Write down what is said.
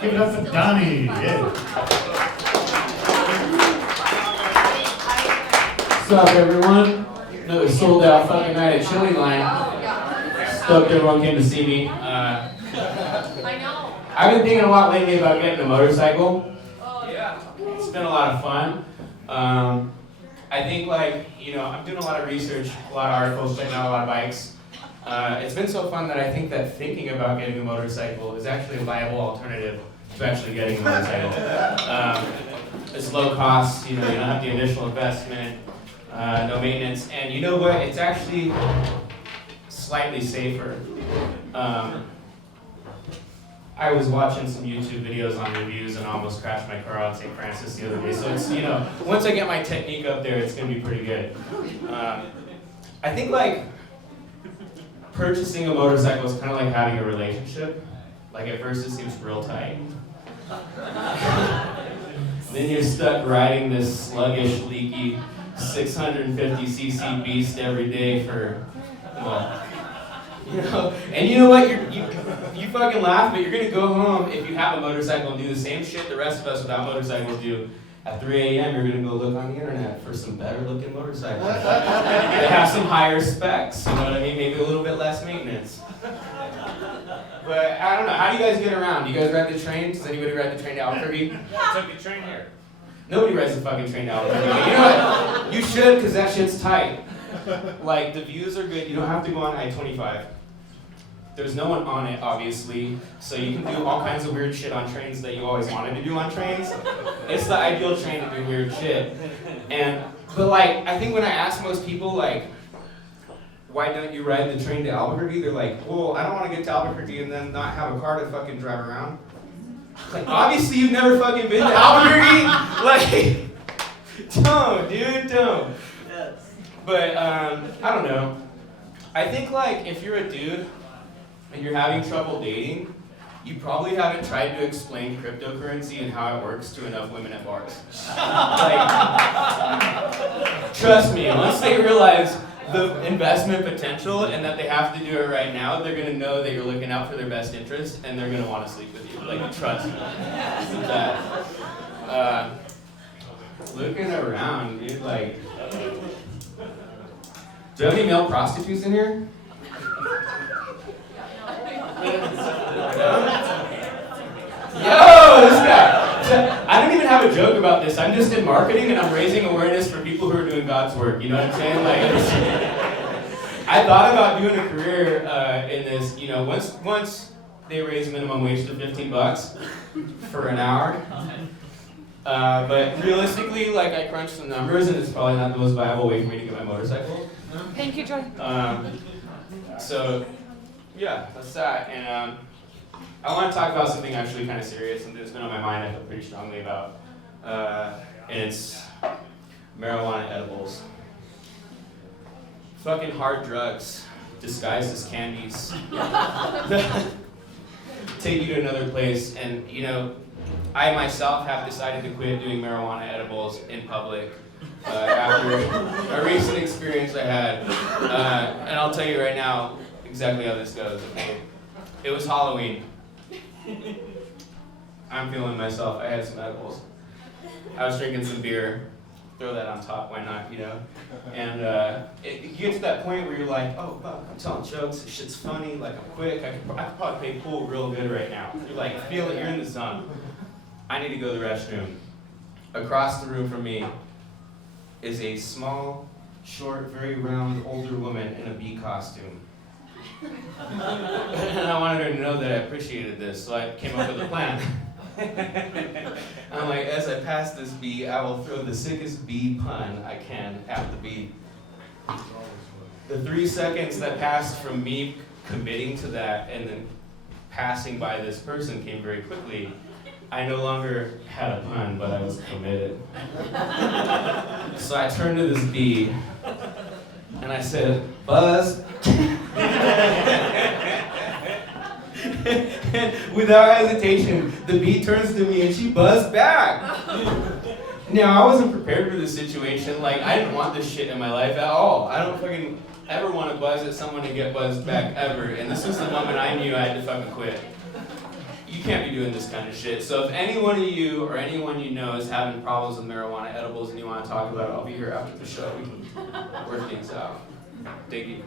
Give it up for Donnie. Yeah. What's up, everyone? Another sold out fucking night at Chili Line. Stoked everyone came to see me. I've been thinking a lot lately about getting a motorcycle. It's been a lot of fun. I think, like, you know, I'm doing a lot of research, a lot of articles, checking out a lot of bikes. It's been so fun that I think that thinking about getting a motorcycle is actually a viable alternative to actually getting a motorcycle. It's low cost, you know, you don't have the initial investment, no maintenance, and you know what? It's actually slightly safer. I was watching some YouTube videos on reviews and almost crashed my car out St. Francis the other day. So it's, you know, once I get my technique up there, it's gonna be pretty good. I think like purchasing a motorcycle is kind of like having a relationship. Like at first it seems real tight. Then you're stuck riding this sluggish, leaky 650cc beast every day for, well, you know, and you know what, you fucking laugh, but you're gonna go home if you have a motorcycle and do the same shit the rest of us without motorcycles do. At 3 a.m. you're gonna go look on the internet for some better looking motorcycles. They have some higher specs, you know what I mean? Maybe a little bit less maintenance. But I don't know, how do you guys get around? Do you guys ride the train? Does anybody ride the train to Albuquerque? Took the train here. Nobody rides the fucking train to Albuquerque. You know what? You should, because that shit's tight. Like, the views are good. You don't have to go on I-25. There's no one on it, obviously, so you can do all kinds of weird shit on trains that you always wanted to do on trains. It's the ideal train to do weird shit. But like, I think when I ask most people, like, why don't you ride the train to Albuquerque? They're like, well, I don't want to get to Albuquerque and then not have a car to fucking drive around. Like, obviously you've never fucking been to Albuquerque. Like, don't, dude, don't. Yes. But, I don't know. I think, like, if you're a dude and you're having trouble dating, you probably haven't tried to explain cryptocurrency and how it works to enough women at bars. Like, trust me, once they realize the investment potential and that they have to do it right now, they're gonna know that you're looking out for their best interest and they're gonna want to sleep with you. Like, trust me. That. Looking around, dude, like, do you have any male prostitutes in here? Yo, this guy. I don't even have a joke about this. I'm just in marketing and I'm raising awareness for people who are doing God's work. You know what I'm saying? Like, I thought about doing a career in this. You know, once they raise minimum wage to $15 for an hour. But realistically, like, I crunched some numbers and it's probably not the most viable way for me to get my motorcycle. Thank you, Joy. So, yeah, that's that. And I want to talk about something actually kind of serious, something that's been on my mind I feel pretty strongly about. And it's marijuana edibles. Fucking hard drugs disguised as candies. Take you to another place. And, you know, I myself have decided to quit doing marijuana edibles in public. After a recent experience I had. And I'll tell you right now exactly how this goes, okay? It was Halloween. I'm feeling myself. I had some edibles. I was drinking some beer. Throw that on top, why not, you know? And you get to that point where you're like, oh, fuck, I'm telling jokes, this shit's funny, like, I'm quick, I could probably play pool real good right now. You're like, feel it, you're in the zone. I need to go to the restroom. Across the room from me is a small, short, very round, older woman in a bee costume. And I wanted her to know that I appreciated this, so I came up with a plan. I'm like, as I pass this bee, I will throw the sickest bee pun I can at the bee. The 3 seconds that passed from me committing to that and then passing by this person came very quickly. I no longer had a pun, but I was committed. So I turned to this bee, and I said, Buzz. And without hesitation, the bee turns to me and she buzzed back. Now, I wasn't prepared for this situation. Like, I didn't want this shit in my life at all. I don't fucking ever want to buzz at someone and get buzzed back, ever. And this was the moment I knew I had to fucking quit. you can't be doing this kind of shit. So if any one of you or anyone you know is having problems with marijuana edibles and you want to talk about it, I'll be here after the show. We can work things out. Diggy.